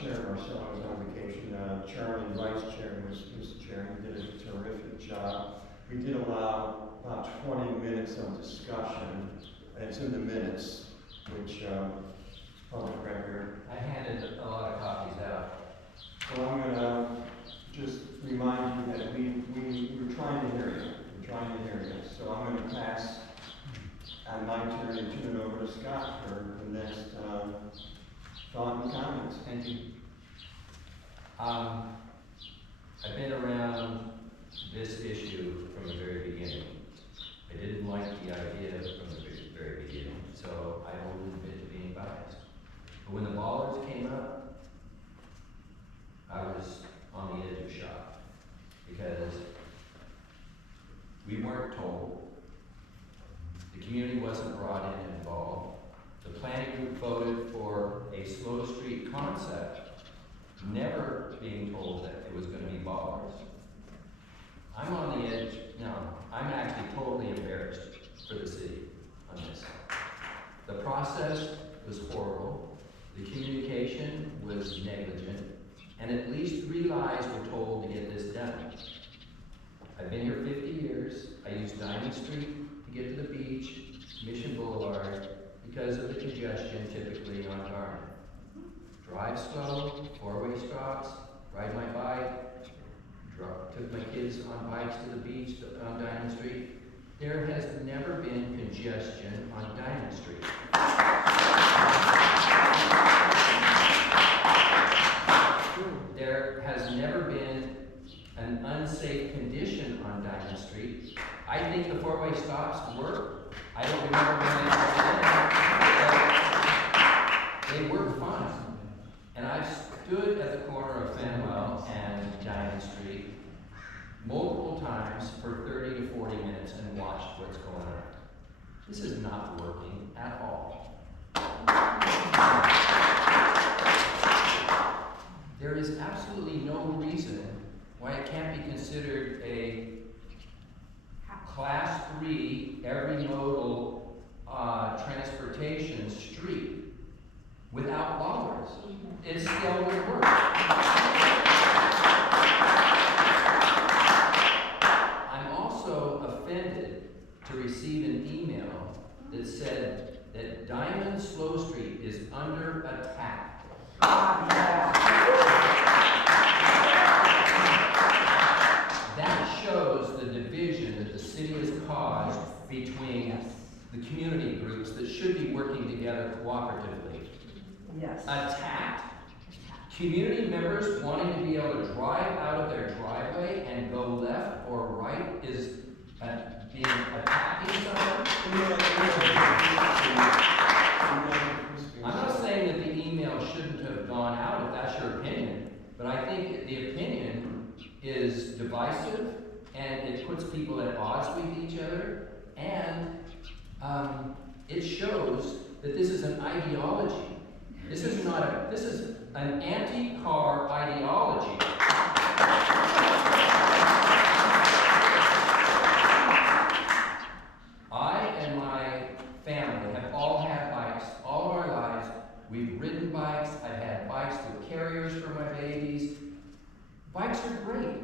chair Marcelo was on vacation. Chairman and vice chairman was the chairman, did a terrific job. We did allow about 20 minutes of discussion, and it's in the minutes, which public record. I handed a lot of copies out. So I'm gonna just remind you that we're trying to hear you. We're trying to hear you. So I'm gonna pass on my turn and turn it over to Scott for the next thought and comments. Thank you. I've been around this issue from the very beginning. I didn't like the idea from the very beginning, so I will admit to being biased. But when the ballers came up, I was on the edge of shock because we weren't told. The community wasn't brought in and involved. The planning group voted for a slow street concept, never being told that it was going to be ballers. I'm on the edge. No, I'm actually totally embarrassed for the city on this. The process was horrible. The communication was negligent. And at least 3 lies were told to get this done. I've been here 50 years. I use Diamond Street to get to the beach, Mission Boulevard, because of the congestion typically on Garden. Drive slow, 4-way stops, ride my bike, took my kids on bikes to the beach on Diamond Street. There has never been congestion on Diamond Street. There has never been an unsafe condition on Diamond Street. I think the 4-way stops work. I don't remember when they were fun. And I've stood at the corner of Fanwell and Diamond Street multiple times for 30 to 40 minutes and watched what's going on. This is not working at all. There is absolutely no reason why it can't be considered a Class 3 every modal transportation street without bollards. It still would work. I'm also offended to receive an email that said that Diamond Slow Street is under attack. That shows the division that the city has caused between the community groups that should be working together cooperatively. Yes. Attacked. Community members wanting to be able to drive out of their driveway and go left or right is being attacking someone. I'm not saying that the email shouldn't have gone out if that's your opinion, but I think the opinion is divisive and it puts people at odds with each other, and it shows that this is an ideology. This is not this is an anti-car ideology. I and my family have all had bikes all of our lives. We've ridden bikes. I've had bikes with carriers for my babies. Bikes are great,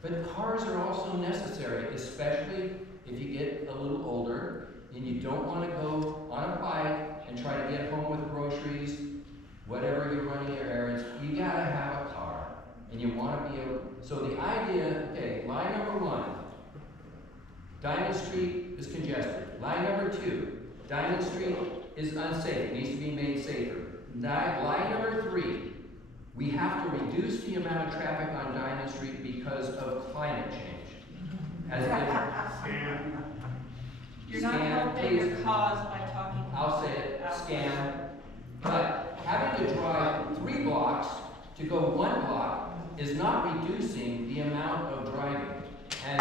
but cars are also necessary, especially if you get a little older and you don't want to go on a bike and try to get home with groceries, whatever you're running your errands. You gotta have a car, and you want to be able. So the idea, okay, line number 1, Diamond Street is congested. Line number 2, Diamond Street is unsafe. It needs to be made safer. Line number 3, we have to reduce the amount of traffic on Diamond Street because of climate change. As in, You're not helping your cause by talking. I'll say it, scam. But having to drive 3 blocks to go 1 block is not reducing the amount of driving. And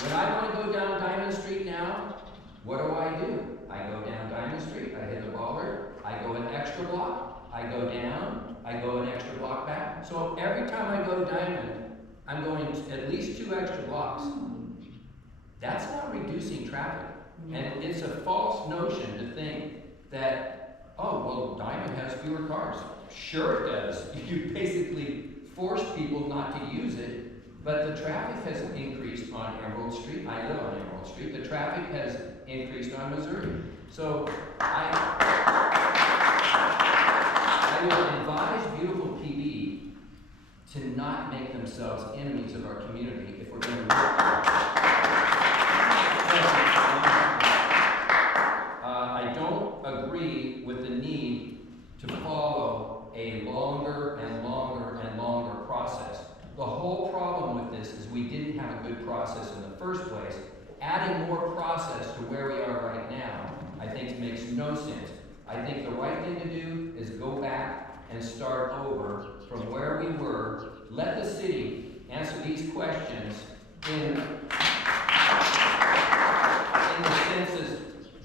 when I want to go down Diamond Street now, what do? I go down Diamond Street, I hit the bollard, I go an extra block, I go down, I go an extra block back. So every time I go Diamond, I'm going at least 2 extra blocks. That's not reducing traffic. And it's a false notion to think that, oh, well, Diamond has fewer cars. Sure it does. You basically force people not to use it, but the traffic has increased on Emerald Street. I live on Emerald Street. The traffic has increased on Missouri. So I would advise beautiful PD to not make themselves enemies of our community if we're going to work. I don't agree with the need to follow a longer and longer and longer process. The whole problem with this is we didn't have a good process in the first place. Adding more process to where we are right now, I think makes no sense. I think the right thing to do is go back and start over from where we were. Let the city answer these questions in the senses,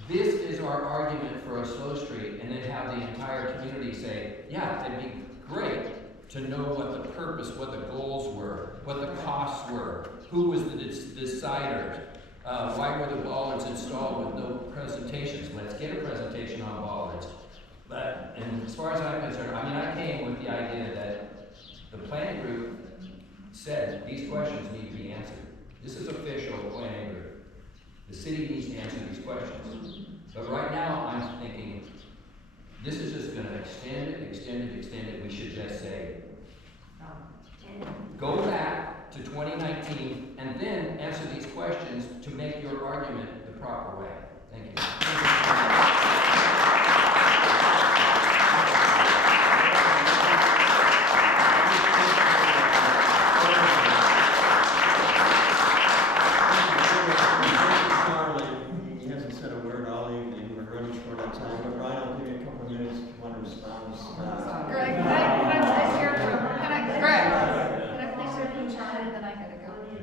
this is our argument for a slow street, and then have the entire community say, yeah, it'd be great to know what the purpose, what the goals were, what the costs were, who was the decider, why were the bollards installed with no presentations. Let's get a presentation on bollards. But, and as far as I'm concerned, I mean, I came with the idea that the planning group said these questions need to be answered. This is official planning group. The city needs to answer these questions. But right now, I'm thinking, this is just going to extend it. We should just say, go back to 2019 and then answer these questions to make your argument the proper way. Thank you.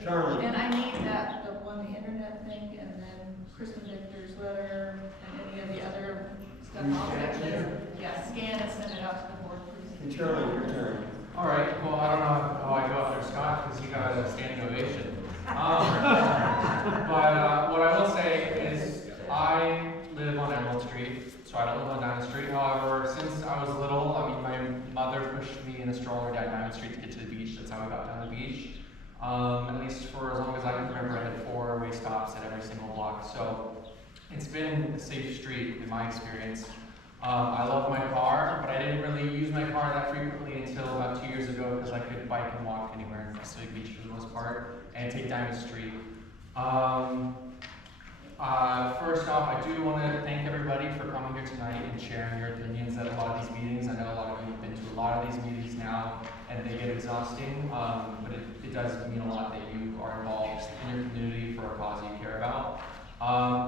Charlie. And I need that, the one, the internet thing, and then Kristen Victor's letter, and any of the other stuff. Yeah, scan and send it out to the board, please. And Charlie, your turn. All right, well, I don't know how I go after Scott, because he got a standing ovation. But what I will say is, I live on Emerald Street, so I don't live on Diamond Street. However, since I was little, I mean, my mother pushed me in a stroller down Diamond Street to get to the beach. That's how we got down the beach. At least for as long as I can remember, I had 4 way stops at every single block. So it's been a safe street in my experience. I love my car, but I didn't really use my car that frequently until about 2 years ago, because I could bike and walk anywhere in Pacific Beach for the most part, and take Diamond Street. First off, I do want to thank everybody for coming here tonight and sharing your opinions at a lot of these meetings. I know a lot of you have been to a lot of these meetings now, and they get exhausting, but it does mean a lot that you are involved in your community for a cause you care about.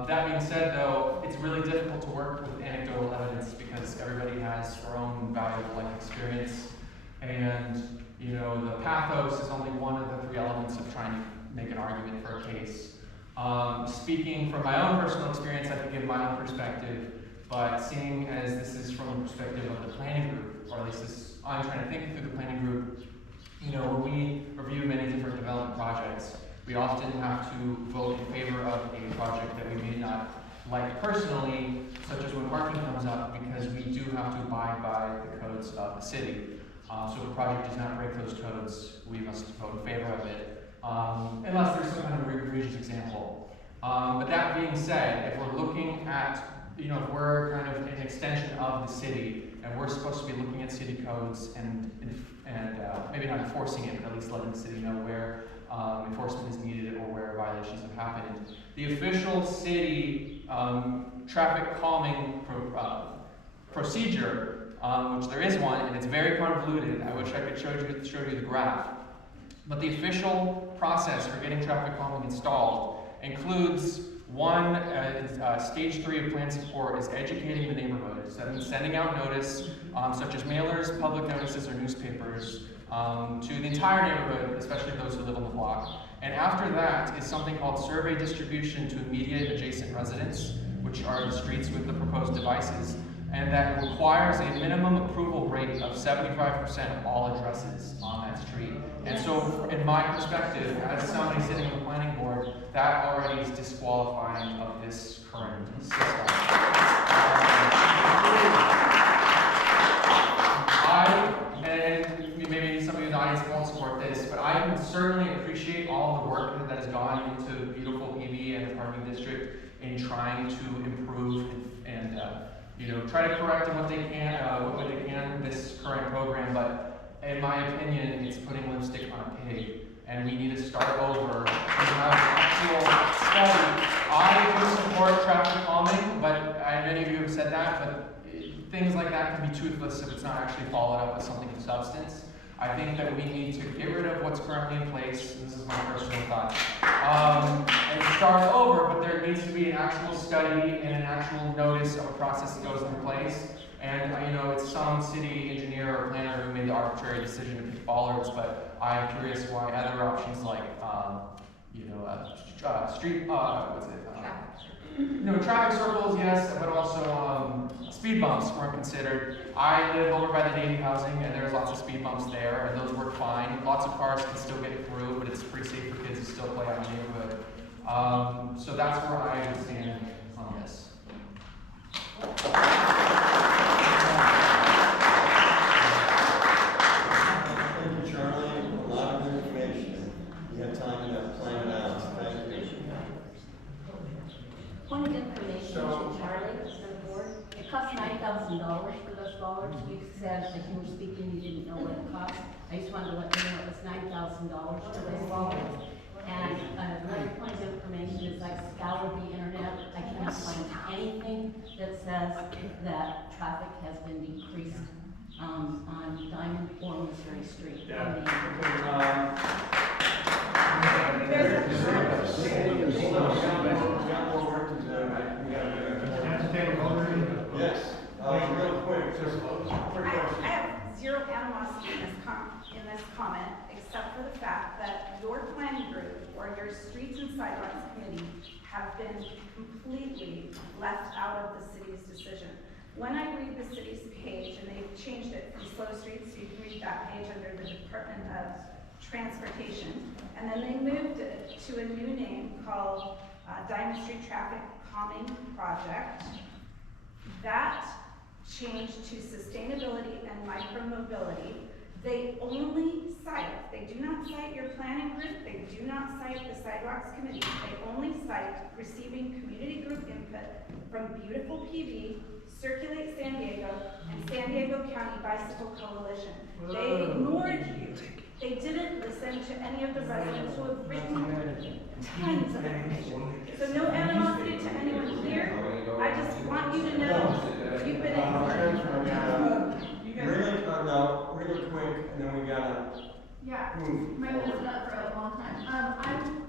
That being said, though, it's really difficult to work with anecdotal evidence because everybody has their own valuable life experience, and you know, the pathos is only one of the 3 elements of trying to make an argument for a case. Speaking from my own personal experience, I can give my own perspective, but seeing as this is from the perspective of the planning group, or at least this, I'm trying to think through the planning group, you know, when we review many different development projects, we often have to vote in favor of a project that we may not like personally, such as when parking comes up, because we do have to abide by the codes of the city. So if a project does not break those codes, we must vote in favor of it. Unless there's some kind of egregious example. But that being said, if we're looking at, you know, if we're kind of an extension of the city, and we're supposed to be looking at city codes and maybe not enforcing it, but at least letting the city know where enforcement is needed or where violations have happened. The official city traffic calming procedure, which there is one, and it's very convoluted. I wish I could show you the graph. But the official process for getting traffic calming installed includes one, stage 3 of plan support is educating the neighborhood. So that means sending out notice, such as mailers, public notices, or newspapers, to the entire neighborhood, especially those who live on the block. And after that is something called survey distribution to immediate adjacent residents, which are the streets with the proposed devices. And that requires a minimum approval rate of 75% of all addresses on that street. And so, in my perspective, as somebody sitting on the planning board, that already is disqualifying of this current system. gone into beautiful PV and the parking district in trying to improve and try to correct what they can this current program, but in my opinion, it's putting lipstick on a pig, and we need to start over and have actual study. I do support traffic calming, but many of you have said that, but things like that can be toothless if it's not actually followed up with something of substance. I think that we need to get rid of what's currently in place, and this is my personal thought, and start over, but there needs to be an actual study and an actual notice of a process that goes into place. And it's some city engineer or planner who made the arbitrary decision to pick bollards, but I'm curious why other options like, street, traffic circles, yes, but also speed bumps weren't considered. I live over by the Navy housing, and there's lots of speed bumps there, and those work fine. Lots of cars can still get through, but it's pretty safe for kids to still play out in the neighborhood. So that's where I would stand on this. Thank you, Charlie. A lot of information. You had time to plan it out. Thank you. Point of information to Charlie, to the board. It costs $9,000 for those bollards. You said that you were speaking, you didn't know what it cost. I just wanted to let you know it was $9,000 for those bollards. And another point of information is I scoured the internet. I cannot find anything that says that traffic has been decreased on Diamond or Missouri Street. Yeah. Yes, real quick, just I have zero animosity in this comment, except for the fact that your planning group or your streets and sidewalks committee have been completely left out of the city's decision. When I read the city's page, and they've changed it from Slow Streets, so you can read that page under the Department of Transportation, and then they moved it to a new name called Diamond Street Traffic Calming Project. That changed to sustainability and micromobility. They only cite, they do not cite your planning group, they do not cite the sidewalks committee, they only cite receiving community group input from Beautiful PV, Circulate San Diego, and San Diego County Bicycle Coalition. They ignored you. They didn't listen to any of the residents who have written tons of information. So no animosity to anyone here. I just want you to know you've been ignored. really quick, and then we gotta move. My name is up for a long time.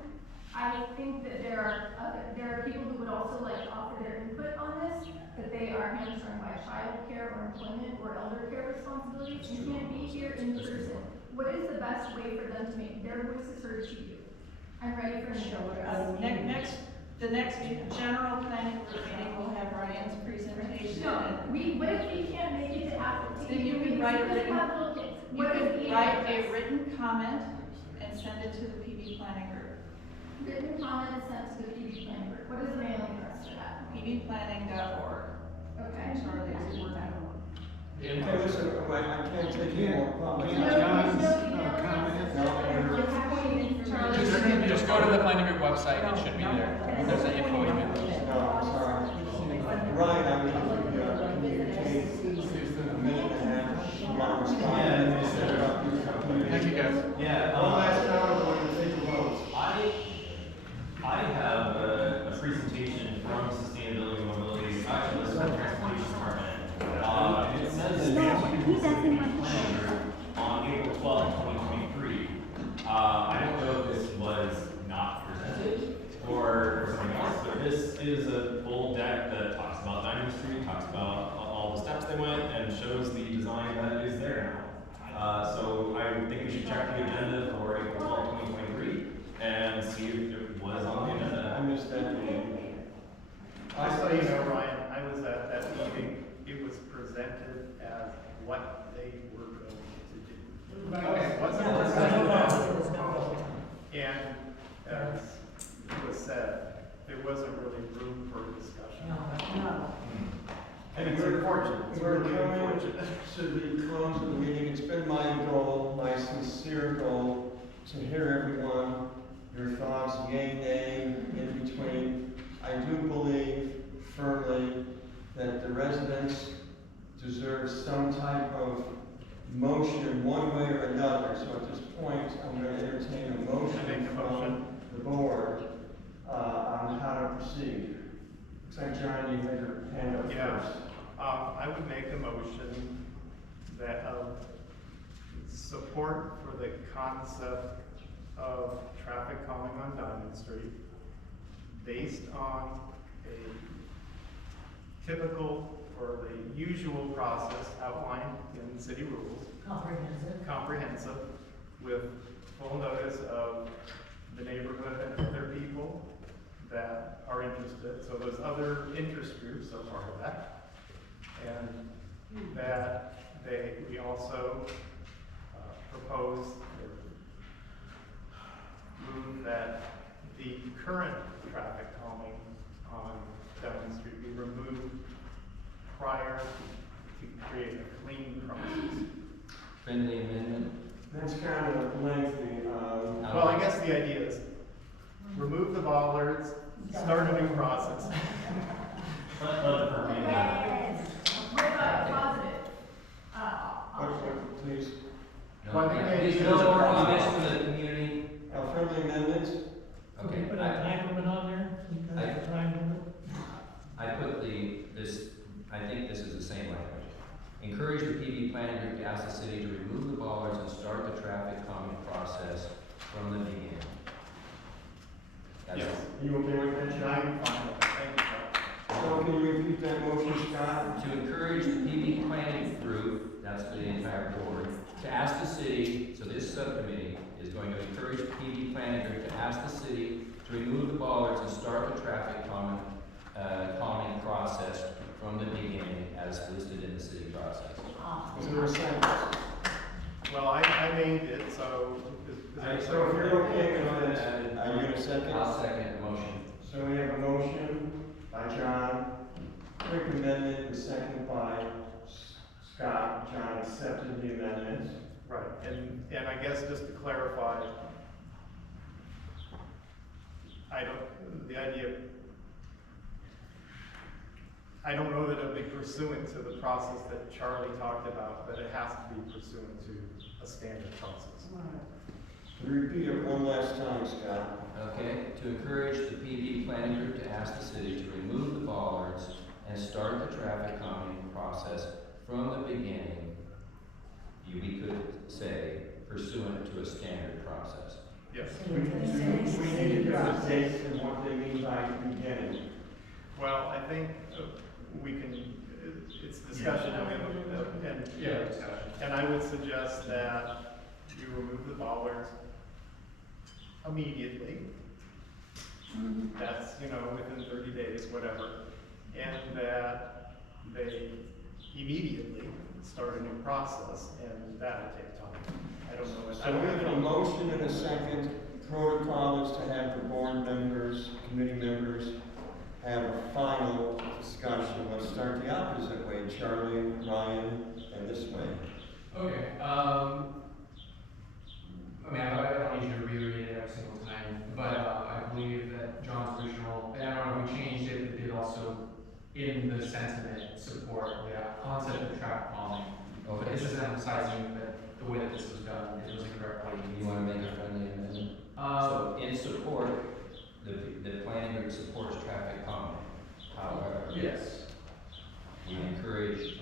I think that there are people who would also like to offer their input on this, that they are hamstrung by child care or employment or elder care responsibilities and can't be here in person. What is the best way for them to make their voices heard to you? I'm ready for The next general planning group meeting will have Ryan's presentation. No, what if we can't make it to after? Then you can write a a written comment and send it to the PV planning group. written comment sent to the PV planning group. What is the mailing address for that? pvplanning.org. Okay. Charlie is working on Okay, listen, wait, I can't take any more comments. Just go to the planning group website, it should be there. There's an info email. No, I'm sorry. Ryan, I mean, communicate a minute and a half, you want to respond? Thank you, guys. Yeah, One last time, we're going to take a vote. I have a presentation from Sustainability and Mobility, actually, this is the Transportation Department. It says in the planning group on April 12, 2023. I don't know if this was not presented or something else, but this is a full deck that talks about Diamond Street, talks about all the steps they went, and shows the design that is there now. So I think we should check the agenda for April 12, 2023 and see if it was on the agenda. I missed that meeting. I saw you know, Ryan, I was at that meeting, it was presented as what they were going to do. It wasn't presented. And as was said, there wasn't really room for discussion. And it's unfortunate, it's We're really coming unfortunate. to the close of the meeting. It's been my goal, my sincere goal, to hear everyone, your thoughts, yay, nay, in between. I do believe firmly that the residents deserve some type of motion, one way or another. So at this point, I'm going to entertain a motion I make a from motion. the board on how to proceed. Looks like John, you had your hand up Yeah. first. I would make a motion that of support for the concept of traffic calming on Diamond Street based on a typical or the usual process outlined in city rules. Comprehensive, with full notice of the neighborhood and other people that are interested. So those other interest groups are part of that. And that we also propose or move that the current traffic calming on Diamond Street be removed prior to create a clean process. Friendly amendment? That's kind of lengthy. Well, I guess the idea is remove the bollards, start a new process. Let it remain. What about positive? Please, Well, I think they- Please, no more comments from the community? a friendly amendment? Okay, Put a time limit on there? You got a time limit? I put I think this is the same language. Encourage the PB planning group to ask the city to remove the bollards and start the traffic calming process from the beginning. That's Yes. You okay with that, John? I'm fine with it. Thank you, Scott. So can you repeat that motion, Scott? To encourage the PB planning group, that's the entire board, to ask the city, so this subcommittee is going to encourage the PB planning group to ask the city to remove the bollards and start the traffic calming process from the beginning as listed in the city process. Is there a second? Well, I named it, so is there a So if you're second? okay with this, are you gonna second? I'll second the motion. So we have a motion by John, quick amendment, and second by Scott. John accepted the amendment. Right, and I guess just to clarify, I don't know that it'll be pursuant to the process that Charlie talked about, but it has to be pursuant to a standard process. Repeat it one last time, Scott. Okay, to encourage the PB planning group to ask the city to remove the bollards and start the traffic calming process from the beginning, we could say pursuant to a standard process. Yes. We need to give a date and what they mean by beginning. Well, I think we can, it's discussion, and I would suggest that you remove the bollards immediately. That's, within 30 days, whatever. And that they immediately start a new process, and that'll take time. I don't know. I So don't we have have a any. motion and a second. Protocol is to have the board members, committee members, have a final discussion. Let's start the opposite way, Charlie, Ryan, and this way. Okay, I don't need you to reread it every single time, but, I believe that John's original, and I don't know if we changed it, but did also, in the sentiment, support the concept of traffic calming. But this is emphasizing that the way that this was done, it was the correct way. You want to make a friendly amendment? So in support, the planning group supports traffic calming. However, Yes. we encourage,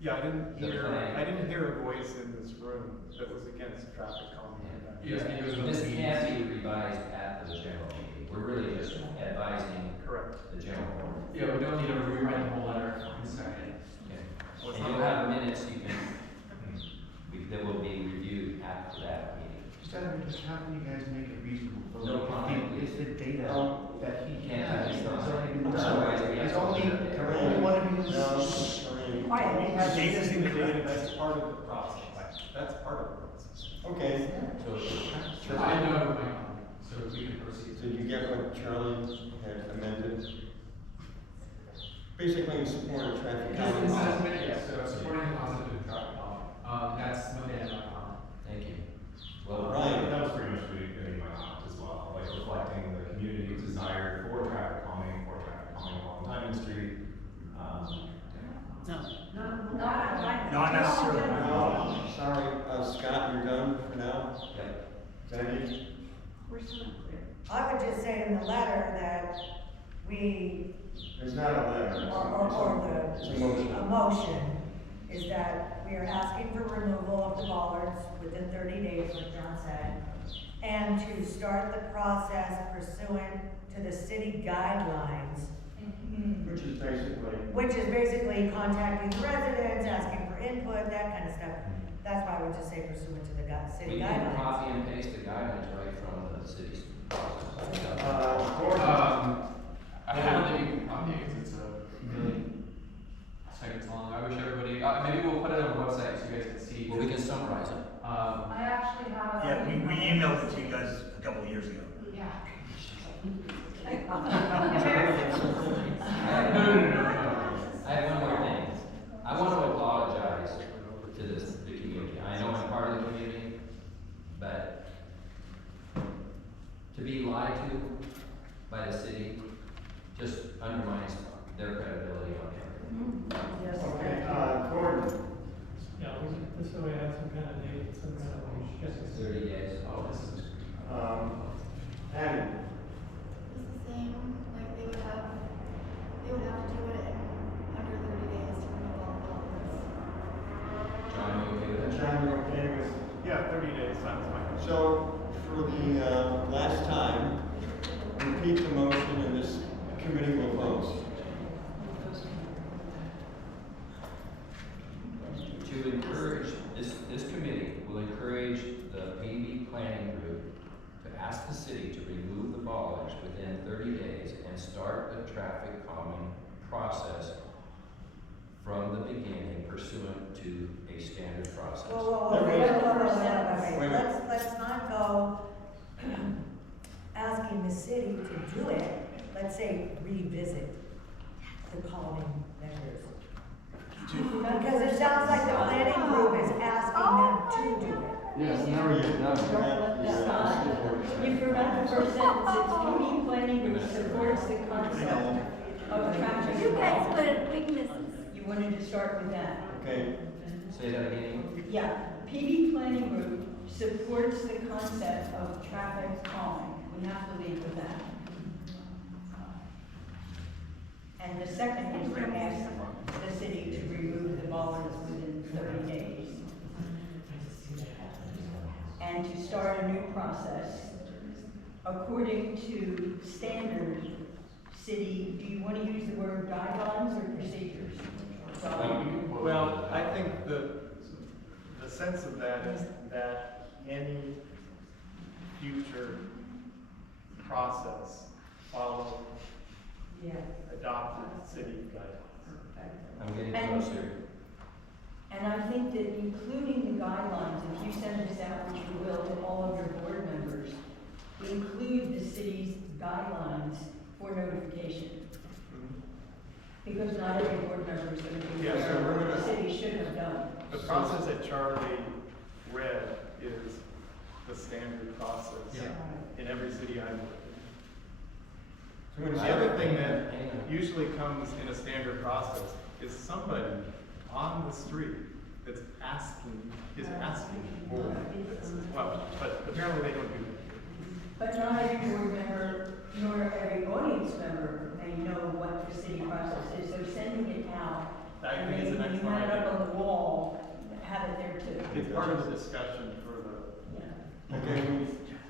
Yeah, I didn't The plan. hear a voice in this room that was against traffic calming. Yes, it goes with this the can't be revised at the general meeting. We're really just advising Correct. the general board. Yeah, we don't need to rewrite the whole letter in a second. Okay. Well, it's And not you'll bad. have minutes you can, that will be reviewed after that meeting. Just how can you guys make it reasonable? No problem. It's the data that he Can't has. have it. It's already been Otherwise, we done. have It's to only, look at it. all we wanna do is. No, We have Data's in the data, data. that's part of the process. That's part of the process. okay. So, I know my comment, so we can proceed. Did you get what Charlie had amended? Basically in support of traffic Just in calming. sentiment, yes, so supporting the concept of traffic calming. That's my comment. thank you. Well, Ryan, That was pretty much the Not necessarily. No, sorry, Scott, you're done for now? Okay. Sandy? We're still not clear. I would just say in the letter that we, It's not a letter. or It's a motion. a motion, is that we are asking for removal of the bollards within 30 days, like John said, and to start the process pursuant to the city guidelines, Which is basically, contacting the residents, asking for input, that kind of stuff. That's why I would just say pursuant to the city We can guidelines. copy and paste the guidelines right from the city's process. Gordon. I don't think you can copy it because it's a million seconds long. I wish everybody, maybe we'll put it on the website so you guys can see. Well, we can summarize it. I actually have. Yeah, we emailed it to you guys a couple of years ago. Yeah. No. I have one more thing. I want to apologize to the community. I know I'm part of the community, but to be lied to by the city just undermines their credibility on here. Okay, Gordon. Yeah, this way I have some kind of date, some kind of, just 30 days. Oh, this is. Annie? It's the same, like they would have to do it in under 30 days to remove all the John, you okay with that? John, you okay with? Yeah, 30 days sounds fine. So, for the last time, repeat the motion and this committee will vote. To encourage, this committee will encourage the PB planning group to ask the city to remove the bollards within 30 days and start the traffic calming process from the beginning pursuant to a standard process. Wait. Let's not go asking the city to do it. Let's say revisit the calming measures. Because it sounds like the planning group is asking them to do it. Yes, now You forgot the first sentence, it's PB planning group supports the concept of traffic. You guys put weaknesses. You wanted to start with that. Okay, Say that again. Yeah, PB planning group supports the concept of traffic calming. We have to lead with that. And the second is to ask the city to remove the bollards within 30 days. And to start a new process according to standard city, do you want to use the word guidelines or procedures? Well, I think the sense of that is that any future process follow Yeah. adopted city guidelines. I'm getting And- closer. And I think that including the guidelines, if you send this out, which you will, to all of your board members, include the city's guidelines for notification. Because not every board member is going to be Yeah, so aware we're of what the gonna- city should have done. The process that Charlie read is the standard process in every city I've lived in. The other thing that usually comes in a standard process is somebody on the street that's asking for this as well, but apparently they don't do that. But not every board member, nor every audience member may know what the city process is, so sending it out. I And think it's maybe an you excellent have it idea. up on the wall, have it there too. It's part of the discussion for the. Yeah. okay,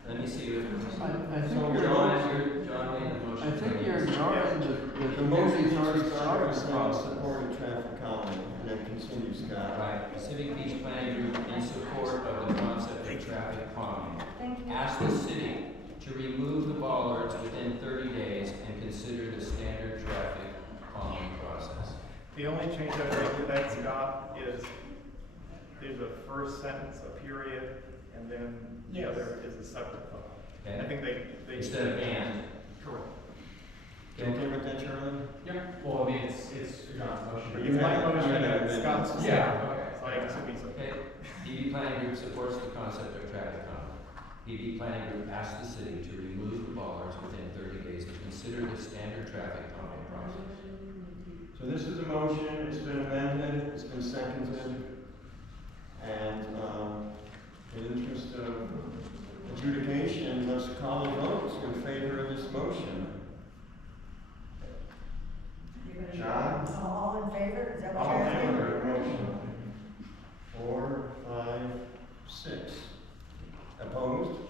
Let me see if. I think So you're- John made the motion. I think you're ignoring the the motion's already started started, saying process. support of traffic calming, and then continue, Scott. Right, Pacific Beach Planning Group in support of the concept of traffic calming. Thank you. Ask the city to remove the bollards within 30 days and consider the standard traffic calming process. The only change I would make to that, Scott, is there's a first sentence, a period, and then the Yes. other is a separate thought. Okay. I think they. Instead of and. Correct. You okay with that, Charlie? Yeah, well, I mean, it's John's motion. But It's you my have- motion you have and an Scott's. amendment. Yeah, okay. So I assume he's okay. Okay, PB Planning Group supports the concept of traffic calming. PB Planning Group asks the city to remove the bollards within 30 days and consider the standard traffic calming process. So this is a motion, it's been amended. it's been seconded. And, in interest of adjudication, let's call a vote in favor of this motion. John? All in favor, is that what All you're in asking? favor of the motion? 4, 5, 6. Opposed?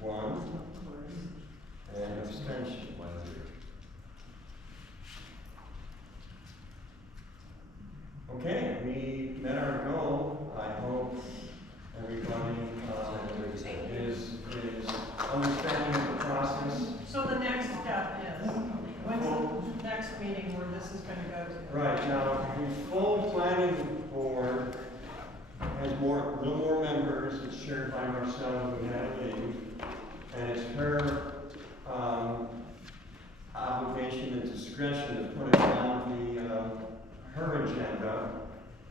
1. And abstention. 1-0. Okay, we met our goal. I hope everybody, is understanding the process. So the next step is, when's the next meeting where this is gonna go to? Right, now, the full planning board has a little more members. It's chaired by Marcella, who had to leave. And it's her, obligation and discretion to put it on her agenda.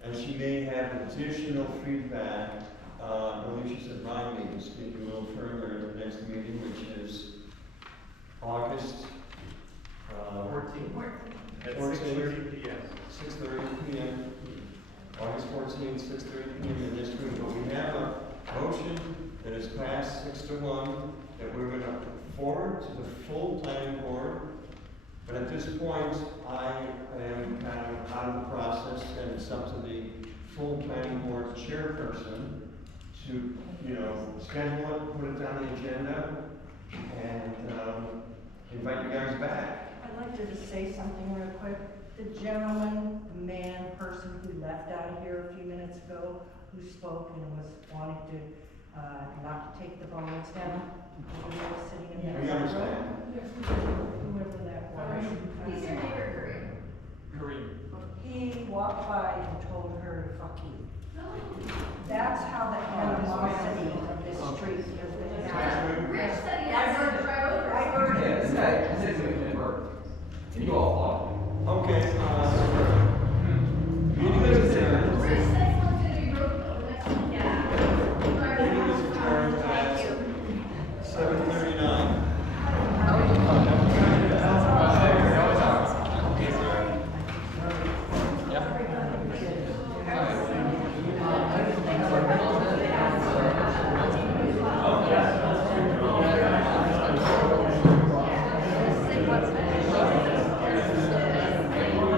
And she may have additional feedback. I believe she said my meeting, speak a little further at the next meeting, which is August, 14. At 14th. 6:30 p.m. 6:30 p.m. August 14th, 6:30 p.m. in this room. But we have a motion that is passed 6-1 that we're going to put forward to the full planning board. But at this point, I am kind of out of the process, and it's up to the full planning board chairperson to, schedule it, put it on the agenda, and invite you guys back. I'd like to just say something real quick. The gentleman, the man, person who left out of here a few minutes ago, who spoke and was wanting to, not to take the bollards down, over there sitting in the. We understand. Whoever that was. He's your neighbor, Kareem. He walked by and told her to fuck you. That's how the animosity of this street has been. Cory. Rich said he has to drive over. I heard Yeah, it. this guy said something didn't work. And you all fought. Okay, meeting is adjourned. Rich said he wants to be broke though, next one. Meeting is adjourned at 7:39. Thank you.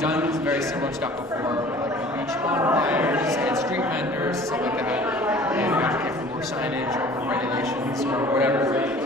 done very similar stuff before, with like the beach bonfires and street vendors, stuff like that. And we advocate for more signage or more regulations or whatever